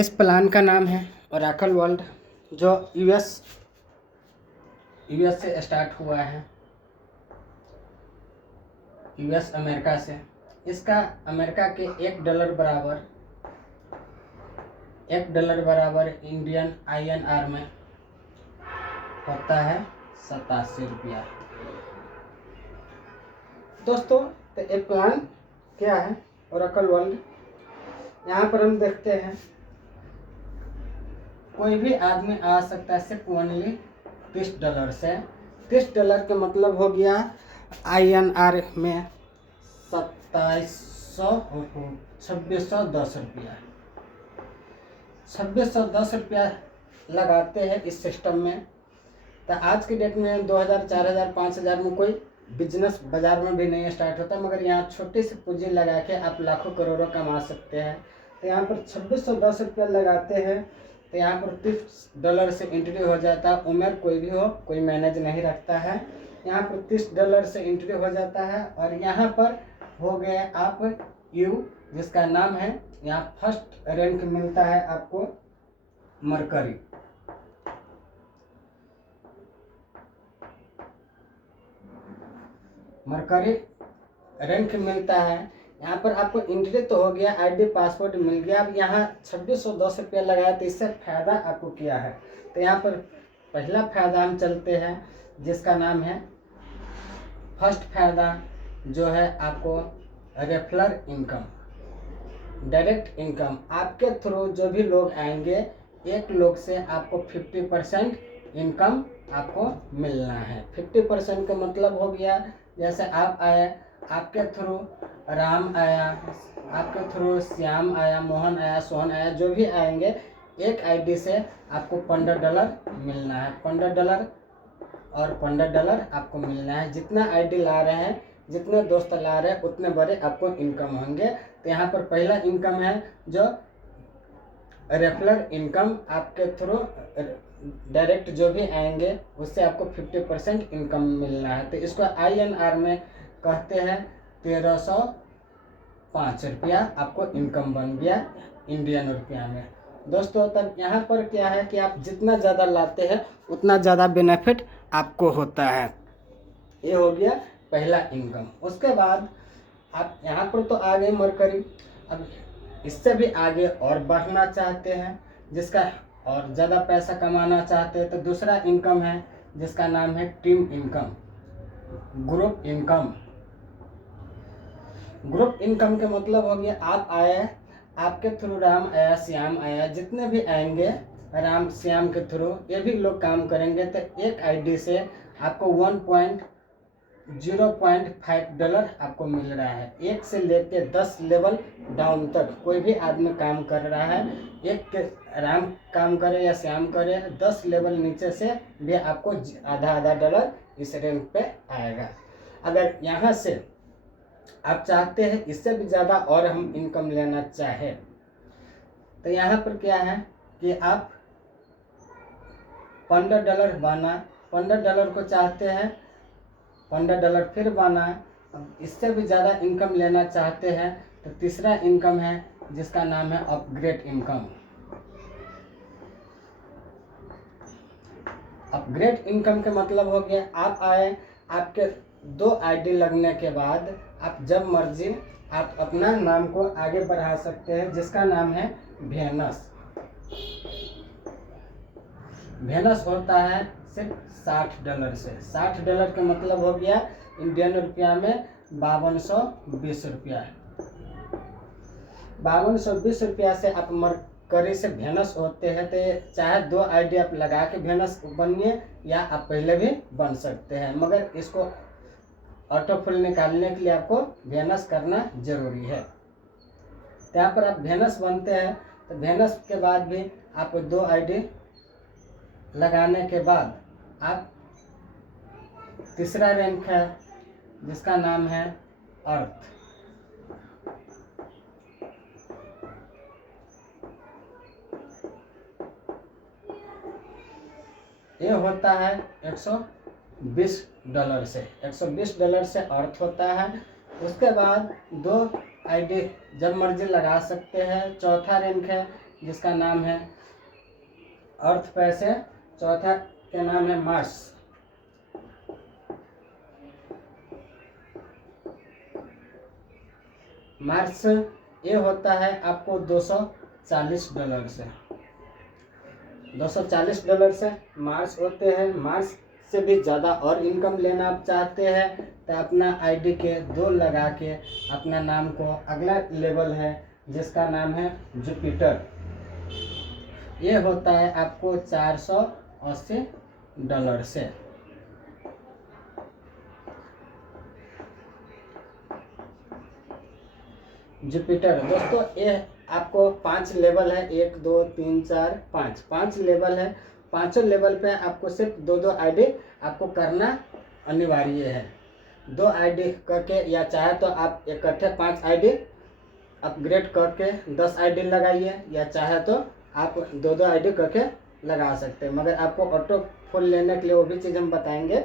इस प्लान का नाम है ओरेकल वर्ल्ड, जो यूएस से स्टार्ट हुआ है, यूएस अमेरिका से। इसका अमेरिका के $1 बराबर इंडियन INR में होता है 87 रुपया। दोस्तों, तो ये प्लान क्या है ओरेकल वर्ल्ड, यहाँ पर हम देखते हैं कोई भी आदमी आ सकता है सिर्फ ओनली $30 से। $30 का मतलब हो गया INR में 2610 रुपया। 2610 रुपया लगाते हैं इस सिस्टम में। तो आज की डेट में 2000, 4000, 5000 में कोई बिजनेस बाजार में भी नहीं स्टार्ट होता, मगर यहाँ छोटी सी पूंजी लगा के आप लाखों करोड़ों कमा सकते हैं। तो यहाँ पर 2610 रुपया लगाते हैं, तो यहाँ पर $30 से एंट्री हो जाता है। उम्र कोई भी हो, कोई मैनेज नहीं रखता है। यहाँ पर $30 से एंट्री हो जाता है और यहाँ पर हो गए आप यू, जिसका नाम है, यहाँ फर्स्ट रैंक मिलता है आपको मरकरी। मरकरी रैंक मिलता है। यहाँ पर आपको एंट्री तो हो गया, ID पासवर्ड मिल गया। अब यहाँ 2610 रुपया लगाया, तो इससे फायदा आपको क्या है। तो यहाँ पर पहला फायदा हम चलते हैं, जिसका नाम है फर्स्ट फायदा, जो है आपको रेफरल इनकम, डायरेक्ट इनकम। आपके थ्रू जो भी लोग आएंगे, एक लोग से आपको 50% इनकम आपको मिलना है। 50% का मतलब हो गया, जैसे आप आए, आपके थ्रू राम आया, आपके थ्रू श्याम आया, मोहन आया, सोहन आया, जो भी आएंगे, एक ID से आपको $15 मिलना है। $15 और $15 आपको मिलना है। जितना ID ला रहे हैं, जितने दोस्त ला रहे हैं, उतने बड़े आपको इनकम होंगे। तो यहाँ पर पहला इनकम है जो रेफरल इनकम, आपके थ्रू डायरेक्ट जो भी आएंगे उससे आपको 50% इनकम मिलना है। तो इसको INR में कहते हैं 1305 रुपया आपको इनकम बन गया इंडियन रुपया में। दोस्तों, तब यहाँ पर क्या है कि आप जितना ज़्यादा लाते हैं उतना ज़्यादा बेनिफिट आपको होता है। ये हो गया पहला इनकम। उसके बाद आप यहाँ पर तो आ गए मरकरी। अब इससे भी आगे और बढ़ना चाहते हैं, जिसका और ज़्यादा पैसा कमाना चाहते हैं, तो दूसरा इनकम है जिसका नाम है team income, group income. Group income के मतलब हो गया, आप आए, आपके थ्रू राम आया, श्याम आया, जितने भी आएंगे राम श्याम के थ्रू, ये भी लोग काम करेंगे, तो एक ID से आपको $1.05 आपको मिल रहा है। 1 से लेके 10 लेवल डाउन तक कोई भी आदमी काम कर रहा है, एक के राम काम करे या श्याम करे, 10 लेवल नीचे से भी आपको आधा $1 इस रैंक पे आएगा। अगर यहाँ से आप चाहते हैं इससे भी ज़्यादा और हम इनकम लेना चाहे, तो यहाँ पर क्या है कि आप $15 बना, $15 को चाहते हैं, $15 फिर बना। अब इससे भी ज़्यादा इनकम लेना चाहते हैं, तो तीसरा इनकम है जिसका नाम है अपग्रेड इनकम। अपग्रेड इनकम का मतलब हो गया, आप आए, आपके 2 ID लगने के बाद आप जब मर्जी आप अपना नाम को आगे बढ़ा सकते हैं, जिसका नाम है वेनस। वेनस होता है सिर्फ $60 से। $60 का मतलब हो गया इंडियन रुपया में 5220 रुपया। 5220 रुपया से आप मरकरी से वेनस होते हैं। तो चाहे 2 ID आप लगा के वेनस बनिए, या आप पहले भी बन सकते हैं, मगर इसको ऑटोफिल निकालने के लिए आपको वेनस करना जरूरी है। तो यहाँ पर आप वेनस बनते हैं, तो वेनस के बाद भी आप 2 ID लगाने के बाद आप तीसरा रैंक है जिसका नाम है अर्थ। ये होता है $120 से। $120 से अर्थ होता है। उसके बाद 2 ID जब मर्जी लगा सकते हैं। चौथा रैंक है जिसका नाम है अर्थ पैसे, चौथा का नाम है मार्स। मार्स ये होता है आपको $240 से, $240 से मार्स होते हैं। मार्स से भी ज़्यादा और इनकम लेना आप चाहते हैं तो अपना आईडी के 2 लगा के अपना नाम को अगला लेवल है जिसका नाम है जुपिटर, ये होता है आपको $480 से। जुपिटर दोस्तों ये आपको 5 लेवल है, 1 2 3 4 5 लेवल है। पांचों लेवल पे आपको सिर्फ 2 आईडी आपको करना अनिवार्य है। 2 आईडी करके, या चाहे तो आप इकट्ठे 5 आईडी अपग्रेड करके 10 आईडी लगाइए, या चाहे तो आप 2 आईडी करके लगा सकते हैं। मगर आपको ऑटो फुल लेने के लिए वो भी चीज़ हम बताएंगे।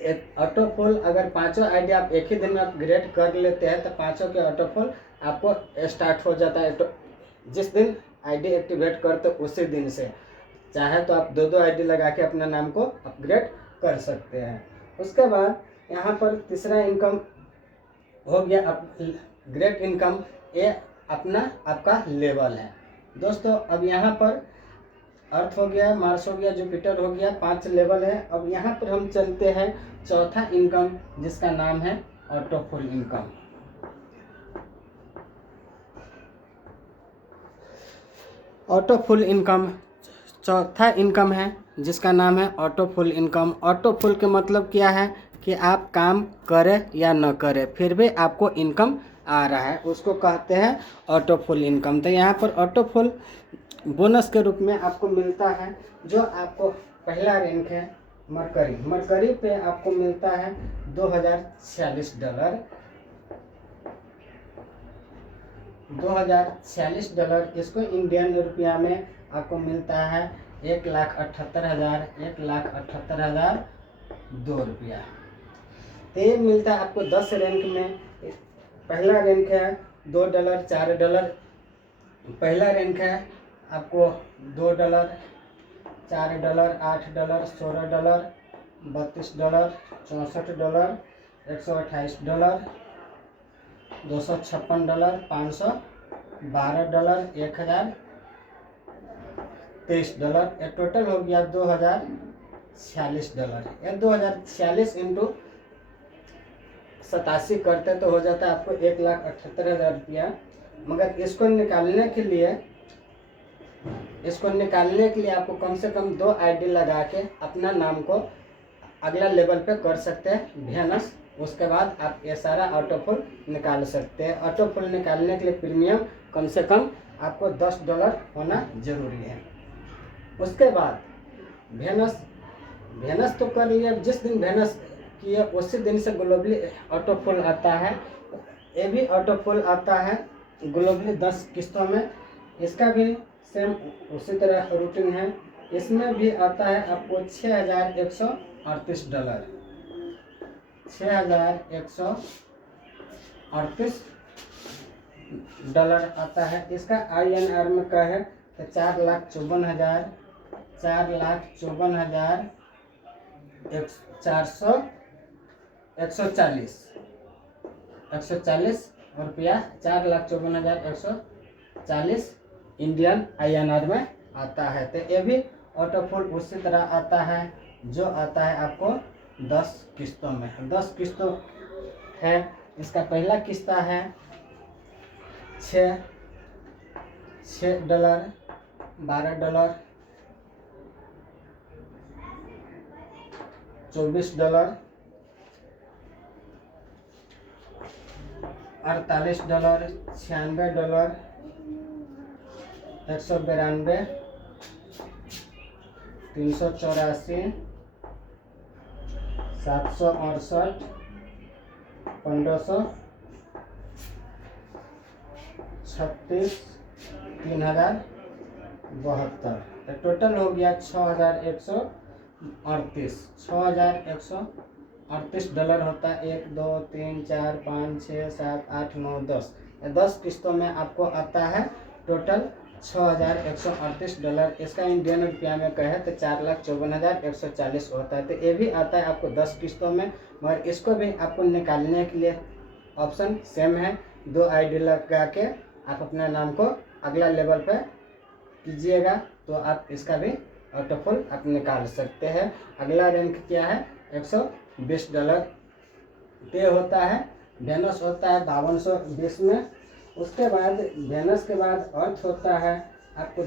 एक ऑटो फुल अगर 5 आईडी आप एक ही दिन में अपग्रेड कर लेते हैं तो 5 के ऑटो फुल आपको स्टार्ट हो जाता है। तो जिस दिन आईडी एक्टिवेट करते उसी दिन से, चाहे तो आप 2 आईडी लगा के अपने नाम को अपग्रेड कर सकते हैं। उसके बाद यहाँ पर तीसरा इनकम हो गया ग्रेट इनकम, ये अपना आपका लेवल है दोस्तों। अब यहाँ पर अर्थ हो गया, मार्स हो गया, जुपिटर हो गया, 5 लेवल है। अब यहाँ पर हम चलते हैं चौथा इनकम जिसका नाम है auto full income. Auto full income चौथा इनकम है जिसका नाम है auto full income. Auto full के मतलब क्या है कि आप काम करें या न करें फिर भी आपको इनकम आ रहा है, उसको कहते हैं ऑटो फुल इनकम। तो यहाँ पर ऑटो फुल बोनस के रूप में आपको मिलता है, जो आपको पहला रैंक है मरकरी। मरकरी पे आपको मिलता है $2046, $2046। इसको इंडियन रुपया में आपको मिलता है 1,78,000 रुपया। तो ये मिलता है आपको 10 रैंक में। पहला रैंक है $2, $4। पहला रैंक है आपको $2, $4, $8, $16, $32, $64, $128, $256, $512, $1,023। ये टोटल हो गया $2046। ये 2046 इंटू 87 करते तो हो जाता है आपको 1,78,000 रुपया। मगर इसको निकालने के लिए आपको कम से कम 2 आईडी लगा के अपना नाम को अगला लेवल पे कर सकते हैं भेनस। उसके बाद आप ये सारा ऑटो फुल निकाल सकते हैं। ऑटो फुल निकालने के लिए प्रीमियम कम से कम आपको $10 होना जरूरी है। उसके बाद भेनस तो कर लिया, जिस दिन भेनस किए उसी दिन से ग्लोबली ऑटो फुल आता है। ये भी ऑटो फुल आता है ग्लोबली 10 किस्तों में। इसका भी सेम उसी तरह रूटीन है। इसमें भी आता है आपको $6,138, $6,138 आता है। इसका INR में क्या है तो 4,54,140 रुपया, 4,54,140 इंडियन INR में आता है। तो ये भी ऑटो फुल उसी तरह आता है, जो आता है आपको 10 किस्तों में। 10 किस्तों है। इसका पहला किस्ता है $6, $12, $24, $48, $96, $192, $384, $768, $1,536, $3,072। तो टोटल हो गया $6,138 होता है। 1 2 3 4 5 6 7 8 9 10 10 किस्तों में आपको आता है टोटल $6,138। इसका इंडियन रुपया में कहे तो 4,54,140 होता है। तो ये भी आता है आपको 10 किस्तों में, मगर इसको भी आपको निकालने के लिए ऑप्शन सेम है। 2 ID लगा के आप अपने नाम को अगला लेवल पे कीजिएगा तो आप इसका भी ऑटोफुल आप निकाल सकते हैं। अगला रैंक क्या है, $120 पे होता है। वेनस होता है 5220 में। उसके बाद वेनस के बाद अर्थ होता है आपको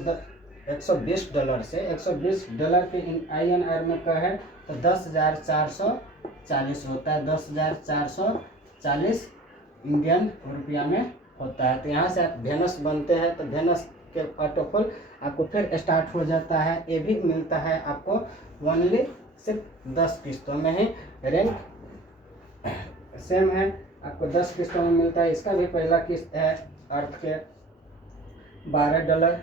$120 से। $120 के INR में कहे तो 10,440 होता है। 10,440 इंडियन रुपया में होता है। तो यहाँ से आप वेनस बनते हैं तो वेनस के ऑटोफुल आपको फिर स्टार्ट हो जाता है। ये भी मिलता है आपको ओनली सिर्फ 10 किस्तों में ही। रैंक सेम है, आपको 10 किस्तों में मिलता है। इसका भी पहला किस्त है अर्थ के $12,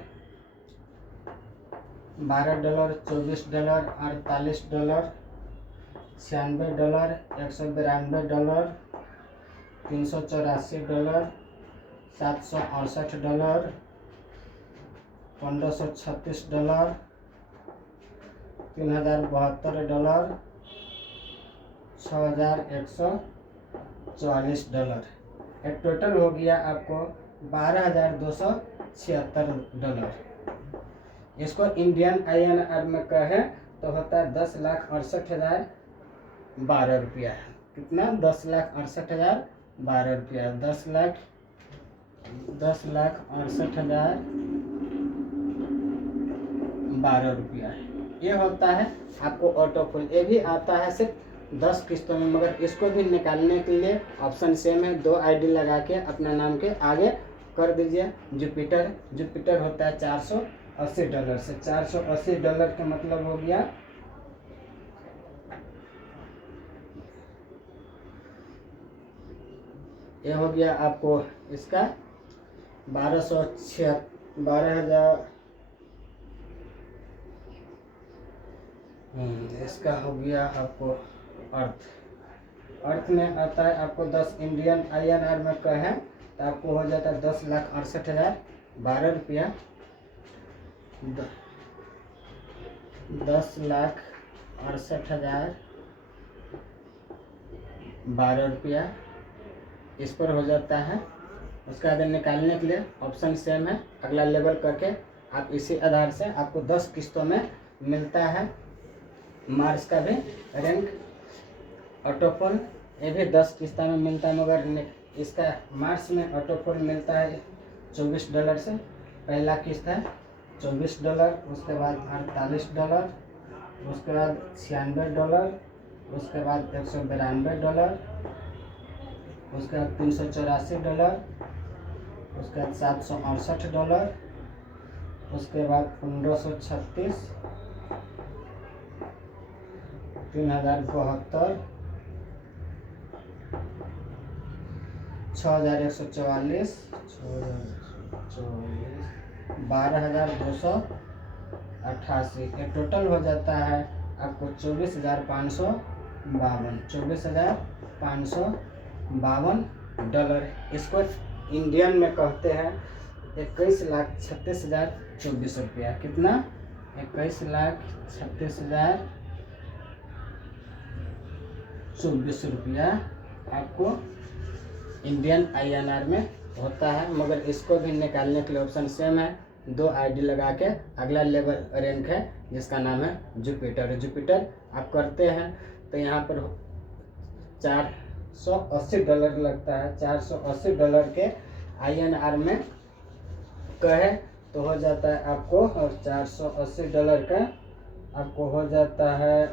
$12, $24, $48, $96, $192, $384, $768, $1,536, $3,072, $6,144। एक टोटल हो गया आपको $12,276। इसको इंडियन INR में कहे तो होता है 10,68,012 रुपया। कितना, 10,68,012 रुपया। 10,68,012 रुपया ये होता है आपको ऑटोफुल। ये भी आता है सिर्फ 10 किस्तों में, मगर इसको भी निकालने के लिए ऑप्शन सेम है। 2 ID लगा के अपना नाम के आगे कर दीजिए। जुपिटर होता है $480 से। $480 का मतलब हो गया ये हो गया आपको इसका 12,000। इसका हो गया आपको अर्थ में आता है आपको 10 इंडियन INR में कहे तो आपको हो जाता है 10,68,012 रुपया। 10,68,012 रुपया इस पर हो जाता है। उसका आगे निकालने के लिए ऑप्शन सेम है। अगला लेवल करके आप इसी आधार से आपको 10 किस्तों में मिलता है। मार्च का भी रैंक ऑटोफुल ये भी 10 किस्तों में मिलता है, मगर इसका मार्च में ऑटोफुल मिलता है $24 से। पहला किस्त है $24, उसके बाद $48, उसके बाद $96, उसके बाद $192, उसके बाद $384, उसके बाद $768, उसके बाद $1,536, $3,072, $6,144, $12,288। एक टोटल हो जाता है आपको $24,552। इसको इंडियन में कहते हैं 21,36,024 रुपया। कितना, 21,36,024 रुपया आपको इंडियन INR में होता है। मगर इसको भी निकालने के लिए ऑप्शन सेम है। 2 ID लगा के अगला लेवल रैंक है जिसका नाम है जुपिटर आप करते हैं तो यहाँ पर $480 लगता है। $480 के INR में कहे तो हो जाता है आपको, और $480 का आपको हो जाता है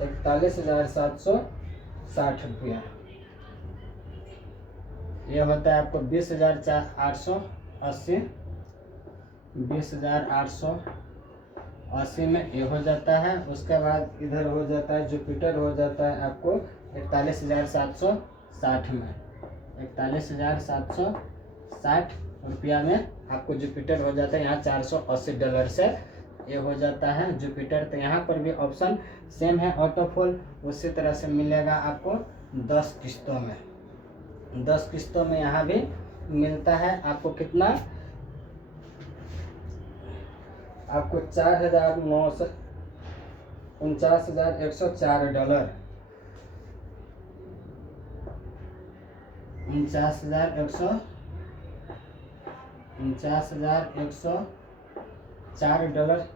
41,760 रुपया। ये होता है आपको 20,880। 20,880 में ये हो जाता है। उसके बाद इधर हो जाता है जुपिटर हो जाता है आपको 41,760 में। 41,760 रुपया में आपको जुपिटर हो जाता है। यहाँ $480 से ये हो जाता है जुपिटर। तो यहाँ पर भी ऑप्शन सेम है ऑटोफुल। उसी तरह से मिलेगा आपको 10 किस्तों में। 10 किस्तों में यहाँ भी मिलता है आपको कितना, आपको $49,104, $49,104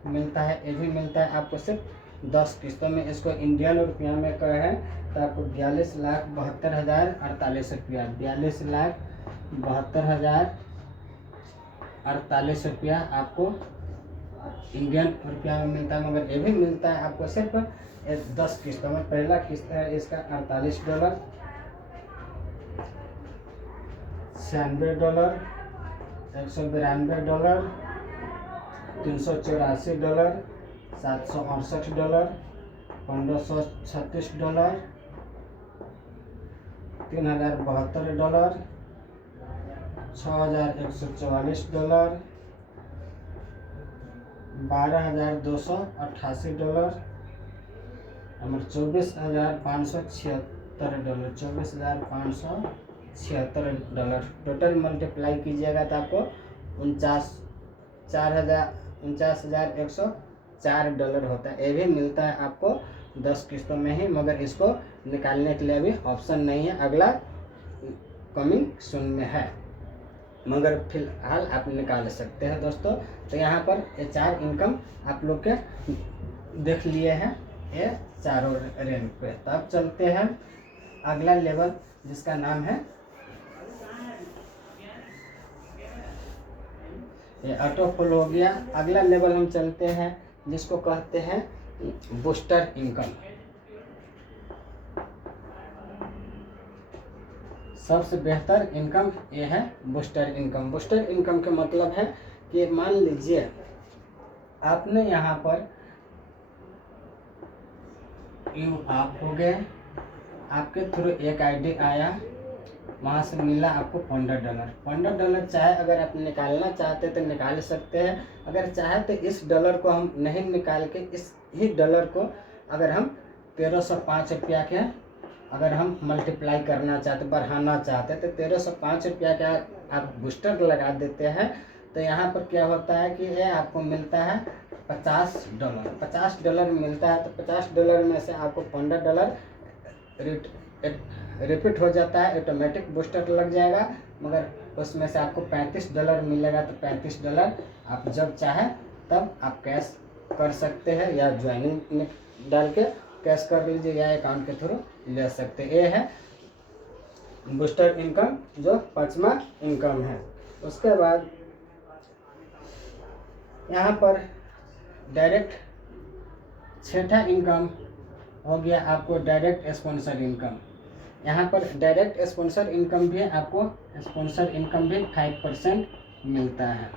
मिलता है। ये भी मिलता है आपको सिर्फ 10 किस्तों में। इसको इंडियन रुपया में कहें तो आपको 42,72,048 रुपया, 42,72,048 रुपया आपको इंडियन रुपया में मिलता है। मगर ये भी मिलता है आपको सिर्फ 10 किस्तों में। पहला किस्त है इसका $48, $96, $192, $384, $768, $1,536, $3,072, $6,144, $12,288, नंबर $24,576, $24,576। टोटल मल्टीप्लाई कीजिएगा तो आपको 49,104 होता है। ये भी मिलता है आपको 10 किस्तों में ही, मगर इसको निकालने के लिए अभी ऑप्शन नहीं है, अगला कमिंग सून में है, मगर फिलहाल आप निकाल सकते हैं दोस्तों। तो यहाँ पर ये 4 इनकम आप लोग के देख लिए हैं, ये चारों रैंक पे। तो अब चलते हैं अगला लेवल जिसका नाम है, ये ऑटो फुल हो गया। अगला लेवल हम चलते हैं जिसको कहते हैं बूस्टर इनकम। सबसे बेहतर इनकम ये है बूस्टर इनकम। बूस्टर इनकम का मतलब है कि मान लीजिए आपने यहाँ पर आप हो गए, आपके थ्रू एक आईडी आया, वहाँ से मिला आपको $15। चाहे अगर आप निकालना चाहते तो निकाल सकते हैं, अगर चाहे तो इस डॉलर को हम नहीं निकाल के इस ही डॉलर को अगर हम 1305 रुपया के अगर हम मल्टीप्लाई करना चाहते, बढ़ाना चाहते, तो 1305 रुपया का आप बूस्टर लगा देते हैं। तो यहाँ पर क्या होता है कि ये आपको मिलता है $50 मिलता है। तो $50 में से आपको $15 रिपीट हो जाता है, ऑटोमेटिक बूस्टर लग जाएगा, मगर उसमें से आपको $35 मिलेगा। तो $35 आप जब चाहे तब आप कैश कर सकते हैं, या ज्वाइनिंग डाल के कैश कर लीजिए, या अकाउंट के थ्रू ले सकते हैं। ये है बूस्टर इनकम जो 5वां इनकम है। उसके बाद यहाँ पर डायरेक्ट 6ठा इनकम हो गया आपको डायरेक्ट स्पॉन्सर इनकम। यहाँ पर डायरेक्ट स्पॉन्सर इनकम भी आपको स्पॉन्सर इनकम भी 5% मिलता है।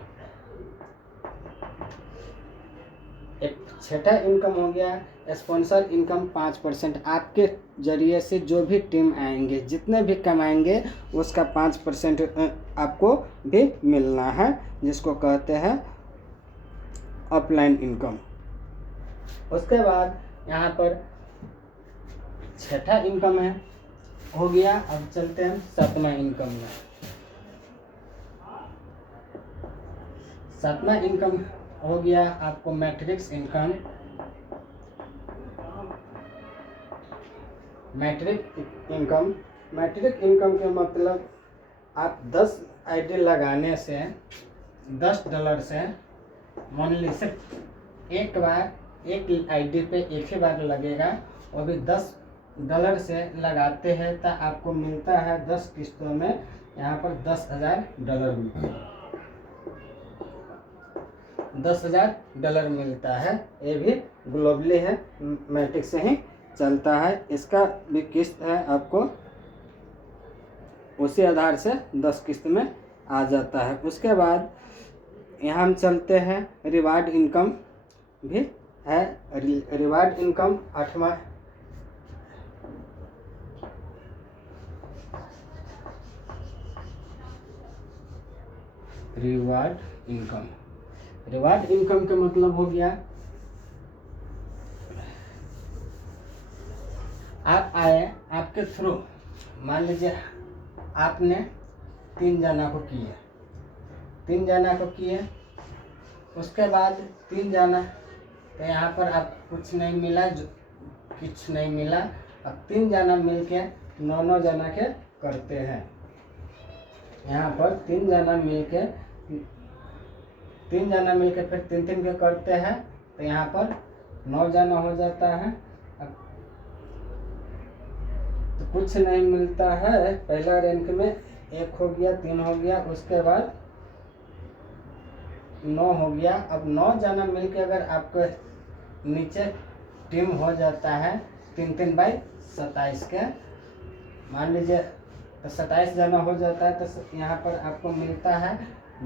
एक 6ठा इनकम हो गया स्पॉन्सर इनकम 5%। आपके जरिए से जो भी टीम आएंगे, जितने भी कमाएंगे, उसका 5% आपको भी मिलना है, जिसको कहते हैं अपलाइन इनकम। उसके बाद यहाँ पर 6ठा इनकम है हो गया। अब चलते हैं 7वां इनकम में। 7वां इनकम हो गया आपको मैट्रिक्स इनकम। मैट्रिक इनकम के मतलब आप 10 आईडी लगाने से $10 से, मान ली सिर्फ एक बार एक आईडी पे एक ही बार लगेगा, वो भी $10 से लगाते हैं, तो आपको मिलता है 10 किस्तों में यहाँ पर $10,000 मिलता है। $10,000 मिलता है। ये भी ग्लोबली है, मैट्रिक से ही चलता है। इसका भी किस्त है आपको उसी आधार से 10 किस्त में आ जाता है। उसके बाद यहाँ हम चलते हैं रिवार्ड इनकम भी है। रिवार्ड इनकम 8वां रिवार्ड इनकम का मतलब हो गया आप आए, आपके थ्रू मान लीजिए आपने 3 जना को किए, 3 जना को किए। उसके बाद 3 जना, तो यहाँ पर आप कुछ नहीं मिला, जो कुछ नहीं मिला। अब 3 जना मिलके 9 जना के करते हैं। यहाँ पर 3 जना मिलके फिर 3 के करते हैं, तो यहाँ पर 9 जना हो जाता है। अब तो कुछ नहीं मिलता है। पहला रैंक में 1 हो गया, 3 हो गया, उसके बाद 9 हो गया। अब 9 जना मिलके अगर आपको नीचे टीम हो जाता है 3-3 बाई 27 के, मान लीजिए तो 27 जना हो जाता है, तो यहाँ पर आपको मिलता है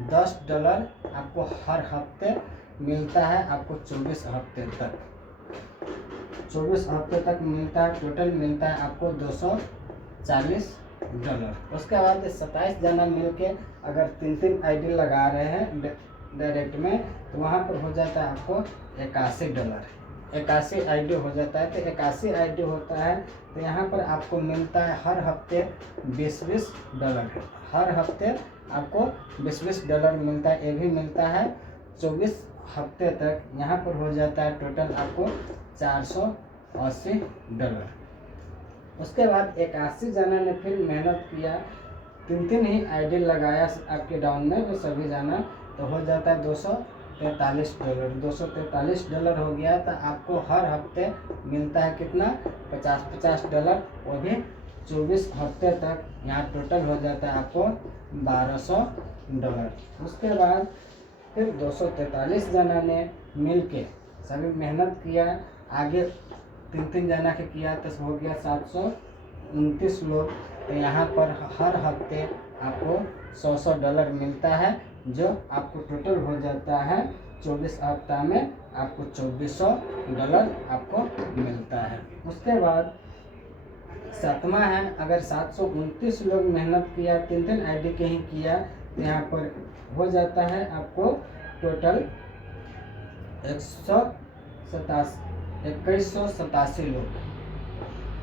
$10 आपको हर हफ्ते मिलता है, आपको 24 हफ्ते तक, 24 हफ्ते तक मिलता है। टोटल मिलता है आपको $240। उसके बाद 27 जना मिलके अगर 3-3 आईडी लगा रहे हैं डायरेक्ट में, तो वहाँ पर हो जाता है आपको $81, 81 आईडी हो जाता है। तो 81 आईडी होता है, तो यहाँ पर आपको मिलता है हर हफ्ते $20, हर हफ्ते आपको $20 मिलता है। ये भी मिलता है 24 हफ्ते तक। यहाँ पर हो जाता है टोटल आपको $480। उसके बाद 81 जना ने फिर मेहनत किया, 3-3 ही आईडी लगाया आपके डाउन में जो सभी जना, तो हो जाता है $243। $243 हो गया, तो आपको हर हफ्ते मिलता है कितना, $50-50, वो भी 24 हफ्ते तक। यहाँ टोटल हो जाता है आपको $1200। उसके बाद फिर 243 जना ने मिलके सभी मेहनत किया, आगे 3-3 जना के किया, तो हो गया 729 लोग। तो यहाँ पर हर हफ्ते आपको $100 मिलता है, जो आपको टोटल हो जाता है 24 हफ्ता में आपको $2400 आपको मिलता है। उसके बाद 7वां है, अगर 729 लोग मेहनत किया, 3-3 आईडी के ही किया, तो यहाँ पर हो जाता है आपको टोटल 2187 लोग,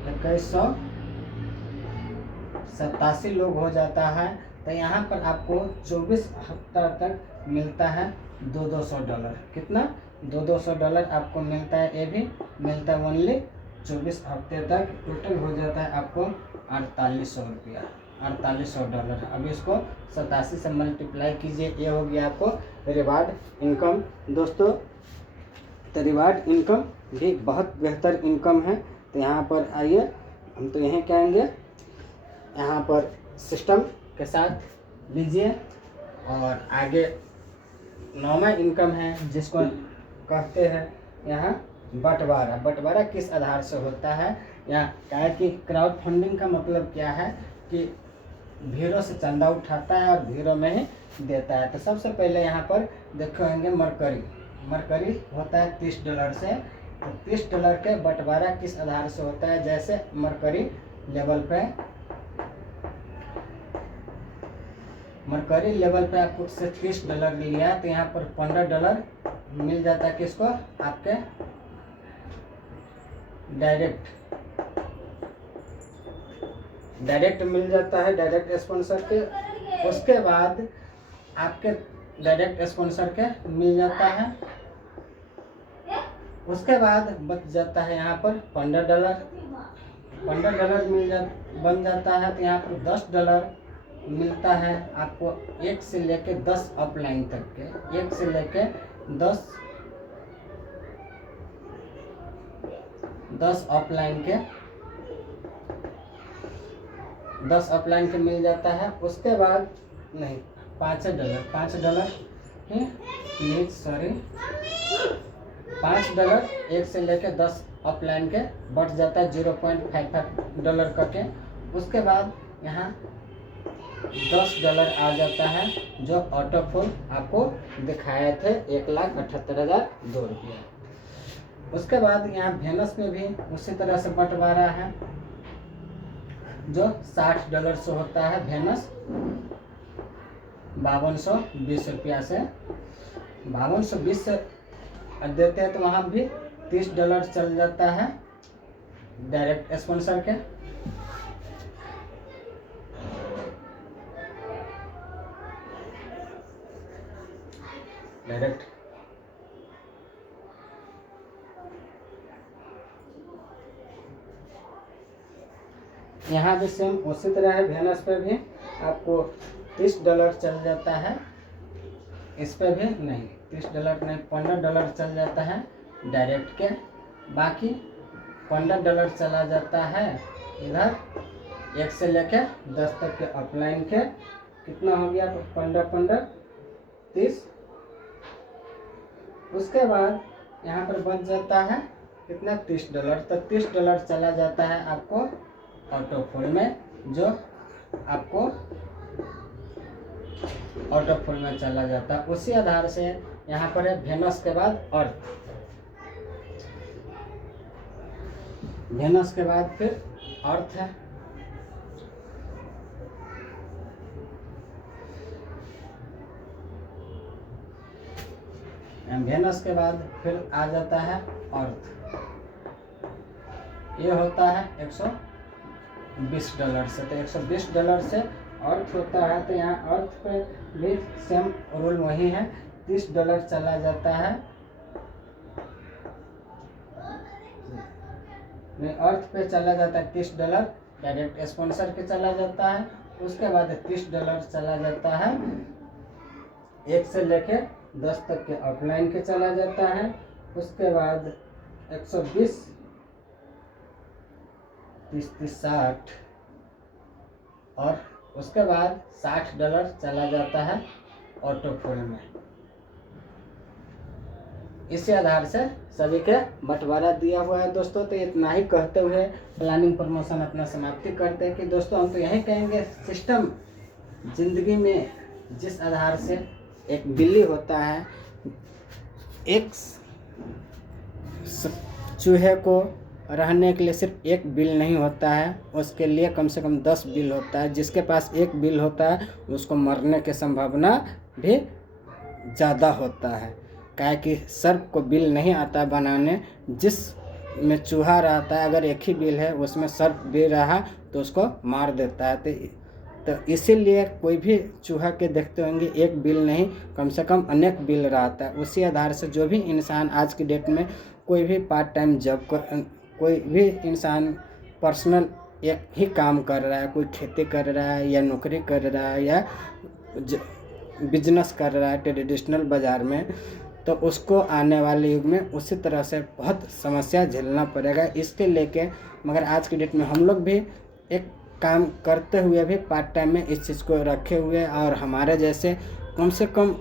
2187 लोग हो जाता है। तो यहाँ पर आपको 24 हफ्ता तक मिलता है $200। कितना, $200 आपको मिलता है। ये भी मिलता है ओनली 24 हफ्ते तक। टोटल हो जाता है आपको $4800, $4800। अब इसको 87 से मल्टीप्लाई कीजिए, ये हो गया आपको रिवार्ड इनकम दोस्तों। तो रिवार्ड इनकम भी बहुत बेहतर इनकम है। तो यहाँ पर आइए, हम तो यहीं कहेंगे, यहाँ पर सिस्टम के साथ लीजिए। और आगे 9वां इनकम है, जिसको कहते हैं यहाँ बंटवारा। बंटवारा किस आधार से होता है, यहाँ क्या है कि क्राउड फंडिंग का मतलब क्या है कि भीड़ों से चंदा उठाता है और भीड़ों में ही देता है। तो सबसे पहले यहाँ पर देखेंगे मरकरी होता है $30 से। तो $30 के बंटवारा किस आधार से होता है, जैसे मरकरी लेवल पे आपको से $30 लिया, तो यहाँ पर $15 मिल जाता है किसको, आपके डायरेक्ट मिल जाता है, डायरेक्ट स्पॉन्सर के। उसके बाद आपके डायरेक्ट स्पॉन्सर के मिल जाता है। उसके बाद बच जाता है यहाँ पर $15 बन जाता है। तो यहाँ पर $10 मिलता है आपको 1 से लेके 10 अपलाइन तक के, 1 से लेके 10 अपलाइन के, 10 अपलाइन के मिल जाता है। उसके बाद नहीं, $5 ही प्लीज, सॉरी, $5 1 से लेके 10 अपलाइन के बढ़ जाता है, $0.55 करके। उसके बाद यहाँ $10 आ जाता है, जो ऑटोफुल आपको दिखाए थे, 1,78,002 उसके बाद यहाँ वेनस में भी उसी तरह से बंटवारा है, जो $60 से होता है। वेनस 5220 रुपया से 5220 से देते हैं, तो वहाँ भी $30 चल जाता है डायरेक्ट स्पॉन्सर के। डायरेक्ट यहाँ भी सेम उसी तरह है। वेनस पे भी आपको $30 चल जाता है, इस पे भी नहीं, $30 नहीं, $15 चल जाता है डायरेक्ट के, बाकी $15 चला जाता है इधर 1 से लेकर 10 तक के ऑफलाइन के। कितना हो गया? 15 30। उसके बाद यहाँ पर बच जाता है कितना? $30। तो $30 चला जाता है आपको ऑटोफोल में, जो आपको ऑटोफोल में चला जाता है। उसी आधार से यहाँ पर है वेनस के बाद अर्थ, वेनस के बाद फिर अर्थ है। वेनस के बाद फिर आ जाता है अर्थ, ये होता है $120 से। तो $120 से अर्थ होता है। तो यहाँ अर्थ पे भी सेम रूल वही है, $30 चला जाता है, अर्थ पे चला जाता है $30, डायरेक्ट स्पॉन्सर के चला जाता है। उसके बाद $30 चला जाता है 1 से लेके 10 तक के ऑफलाइन के चला जाता है। उसके बाद 120, 30, 60 और उसके बाद $60 चला जाता है ऑटोफोल में। इसी आधार से सभी के बंटवारा दिया हुआ है दोस्तों। तो इतना ही कहते हुए प्लानिंग प्रमोशन अपना समाप्ति करते हैं कि दोस्तों हम तो यही कहेंगे, सिस्टम जिंदगी में जिस आधार से एक बिल्ली होता है, एक चूहे को रहने के लिए सिर्फ एक बिल नहीं होता है, उसके लिए कम से कम 10 बिल होता है। जिसके पास एक बिल होता है उसको मरने की संभावना भी ज़्यादा होता है, काहे कि सर्प को बिल नहीं आता बनाने। जिस में चूहा रहता है, अगर एक ही बिल है उसमें सर्प भी रहा तो उसको मार देता है। तो इसीलिए कोई भी चूहा के देखते होंगे एक बिल नहीं, कम से कम अनेक बिल रहता है। उसी आधार से जो भी इंसान आज की डेट में कोई भी पार्ट टाइम जॉब, कोई भी इंसान पर्सनल एक ही काम कर रहा है, कोई खेती कर रहा है या नौकरी कर रहा है या बिजनेस कर रहा है ट्रेडिशनल बाज़ार में, तो उसको आने वाले युग में उसी तरह से बहुत समस्या झेलना पड़ेगा। इसके लेके मगर आज की डेट में हम लोग भी एक काम करते हुए भी पार्ट टाइम में इस चीज़ को रखे हुए, और हमारे जैसे कम से कम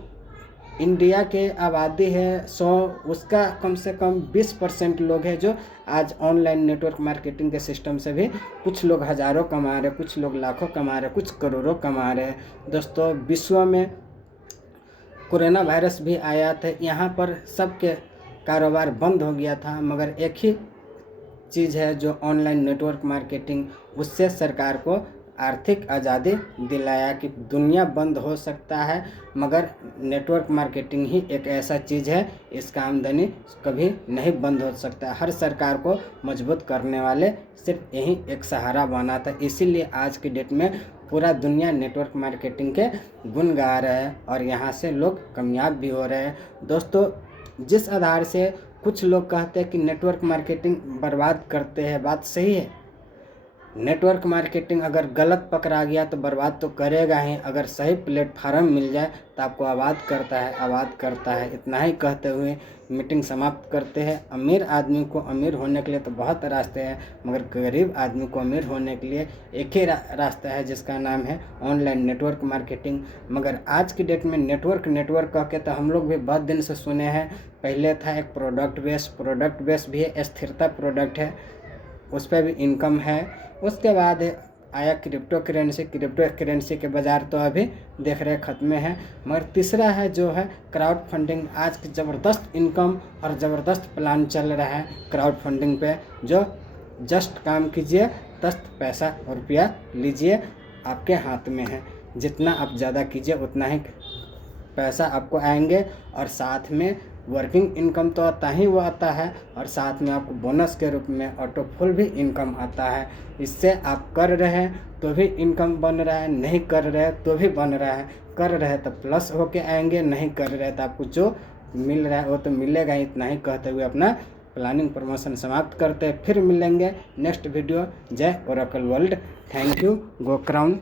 इंडिया के आबादी है 100, उसका कम से कम 20% लोग हैं जो आज ऑनलाइन नेटवर्क मार्केटिंग के सिस्टम से भी कुछ लोग हज़ारों कमा रहे, कुछ लोग लाखों कमा रहे, कुछ करोड़ों कमा रहे हैं। दोस्तों विश्व में कोरोना वायरस भी आया था, यहाँ पर सबके कारोबार बंद हो गया था, मगर एक ही चीज़ है जो ऑनलाइन नेटवर्क मार्केटिंग, उससे सरकार को आर्थिक आज़ादी दिलाया कि दुनिया बंद हो सकता है मगर नेटवर्क मार्केटिंग ही एक ऐसा चीज़ है, इसका आमदनी कभी नहीं बंद हो सकता। हर सरकार को मजबूत करने वाले सिर्फ यही एक सहारा बना था। इसीलिए आज की डेट में पूरा दुनिया नेटवर्क मार्केटिंग के गुण गा रहा है और यहाँ से लोग कामयाब भी हो रहे हैं। दोस्तों जिस आधार से कुछ लोग कहते हैं कि नेटवर्क मार्केटिंग बर्बाद करते हैं, बात सही है। नेटवर्क मार्केटिंग अगर गलत पकड़ा गया तो बर्बाद तो करेगा ही, अगर सही प्लेटफार्म मिल जाए तो आपको आबाद करता है। इतना ही कहते हुए मीटिंग समाप्त करते हैं। अमीर आदमी को अमीर होने के लिए तो बहुत रास्ते हैं, मगर गरीब आदमी को अमीर होने के लिए एक ही रास्ता है जिसका नाम है ऑनलाइन नेटवर्क मार्केटिंग। मगर आज की डेट में नेटवर्क कह के तो हम लोग भी बहुत दिन से सुने हैं। पहले था एक प्रोडक्ट बेस भी है, स्थिरता प्रोडक्ट है, उस पर भी इनकम है। उसके बाद आया क्रिप्टो करेंसी के बाज़ार तो अभी देख रहे ख़त्म है। मगर तीसरा है जो है क्राउड फंडिंग। आज की ज़बरदस्त इनकम और ज़बरदस्त प्लान चल रहा है क्राउड फंडिंग पे, जो जस्ट काम कीजिए, 10 पैसा और रुपया लीजिए, आपके हाथ में है। जितना आप ज़्यादा कीजिए उतना ही पैसा आपको आएंगे, और साथ में वर्किंग इनकम तो आता है और साथ में आपको बोनस के रूप में ऑटोफुल भी इनकम आता है। इससे आप कर रहे हैं तो भी इनकम बन रहा है, नहीं कर रहे तो भी बन रहा है। कर रहे तो प्लस होके आएंगे, नहीं कर रहे तो आपको जो मिल रहा है वो तो मिलेगा ही। इतना ही कहते हुए अपना प्लानिंग प्रमोशन समाप्त करते हैं। फिर मिलेंगे नेक्स्ट वीडियो। जय Oracle world. Thank you. Go crown.